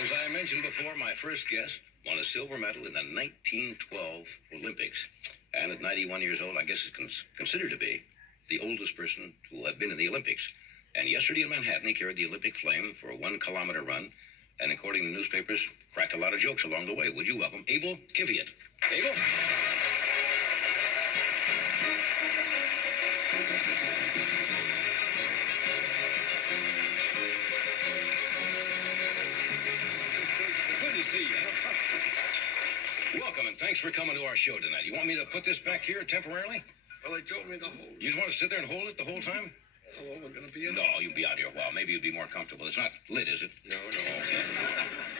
As I mentioned before, my first guest won a silver medal in the 1912 Olympics. And at 91 years old, I guess is considered to be the oldest person to have been in the Olympics. And yesterday in Manhattan, he carried the Olympic flame for a 1-kilometer run. And according to newspapers, cracked a lot of jokes along the way. Would you welcome Abel Kiviat? Abel? Good to see you. Welcome, and thanks for coming to our show tonight. You want me to put this back here temporarily? Well, they told me to hold it. You just want to sit there and hold it the whole time? How long we're going to be in? No, you'll be out here a while. Maybe you'll be more comfortable. It's not lit, is it? No.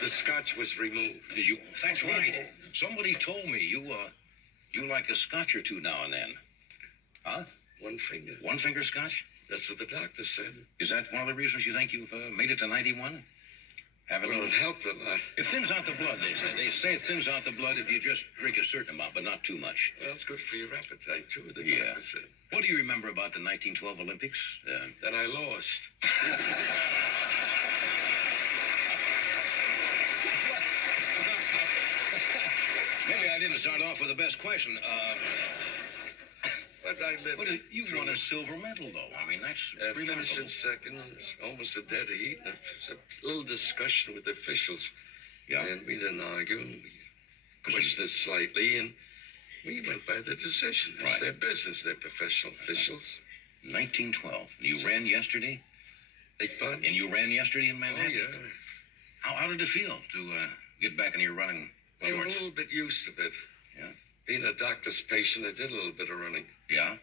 The scotch was removed. Did you? That's right. Somebody told me you like a scotch or two now and then. Huh? One finger. One finger scotch? That's what the doctor said. Is that one of the reasons you think you've made it to 91? Well, it helped a lot. It thins out the blood, they say. They say it thins out the blood if you just drink a certain amount, but not too much. Well, it's good for your appetite, too, the Yeah. doctor said. What do you remember about the 1912 Olympics? That I lost. Maybe I didn't start off with the best question. But I lived. But you won a silver medal, though. I mean, that's finished remarkable. in second. It was almost a dead heat. There was a little discussion with the officials. Yeah. And we didn't argue. And we questioned it slightly, and we went by the decision. It's Right. their business. They're professional officials. 1912. You ran yesterday? Big bud? And you ran yesterday in Oh, Manhattan? yeah. How did it feel to get back into your running Well, I'm a shorts? little bit used to it. Yeah. Being a doctor's patient, I did a little bit of running. Yeah?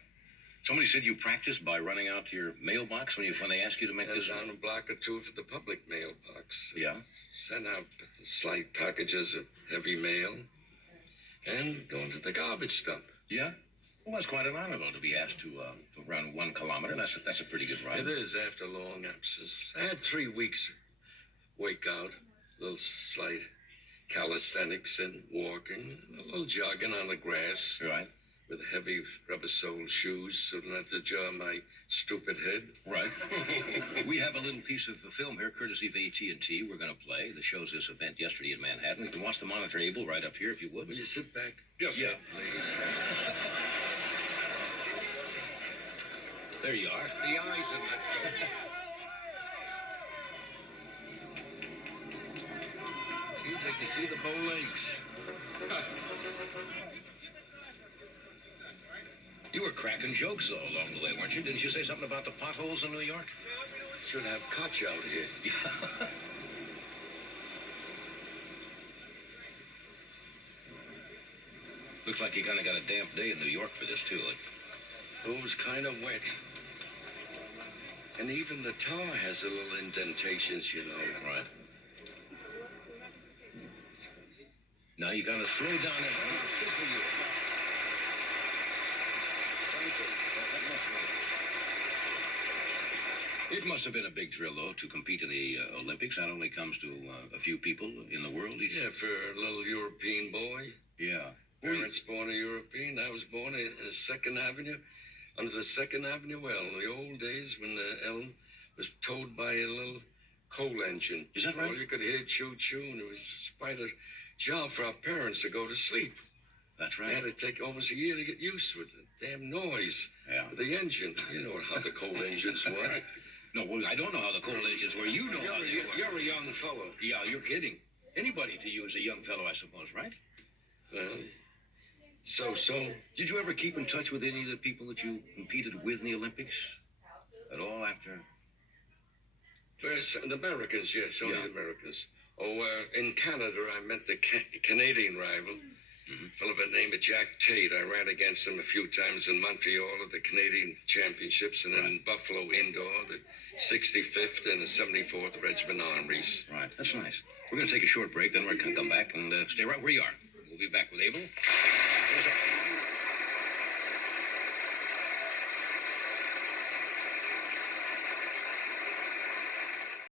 Somebody said you practiced by running out to your mailbox when they ask you to make And this. down a block or two for the public mailbox. Yeah? Send out slight packages of heavy mail. And go into the garbage dump. Yeah? Well, that's quite an honor, though, to be asked to run 1 kilometer. That's a pretty good run. It is after long absence. I had 3 weeks workout, a little slight calisthenics and walking, a little jogging on the grass Right. with heavy rubber-soled shoes so not to jar my stupid head. Right. We have a little piece of film here, courtesy of AT&T, we're going to play. That shows this event yesterday in Manhattan. You can watch the monitor, Abel, right up here, if you would. Will you sit back? Yes, Yeah, sir. please. There you are. The eyes are not so... Geez, I can see the bow legs. You were cracking jokes, though, along the way, weren't you? Didn't you say something about the potholes in New York? Should have caught you out here. Looks like you kind of got a damp day in New York for this, too. It was kind of wet. And even the tar has a little indentations, you know. Right. Now you got to slow down. Good for you. It must have been a big thrill, though, to compete in the Olympics. That only comes to a few people in the world. Yeah, for a little European boy. Yeah. Parents born a European. I was born in the 2nd Avenue. Under the 2nd Avenue, well, in the old days when the elm was towed by a little coal engine. Is that right? All you could hear choo-choo, and it was quite a job for our parents to go to sleep. That's They right. had to take almost a year to get used to it. The damn noise. Yeah. The engine. You know how the coal engines were. No, well, I don't know how the coal engines were. You know how they were. You're a young fellow. Yeah, you're kidding. Anybody to you is a young fellow, I suppose, right? Well, so. Did you ever keep in touch with any of the people that you competed with in the Olympics? At all after? First, the Americans, yes, only Yeah. the Americans. In Canada, I met the Canadian rival, a fellow by the name of Jack Tate. I ran against him a few times in Montreal at the Canadian Championships, and then in Buffalo Indoor, the 65th and the 74th Regiment Armories. Right, that's nice. We're going to take a short break, then we're going to come back and stay right where you are. We'll be back with Abel. Yes, sir.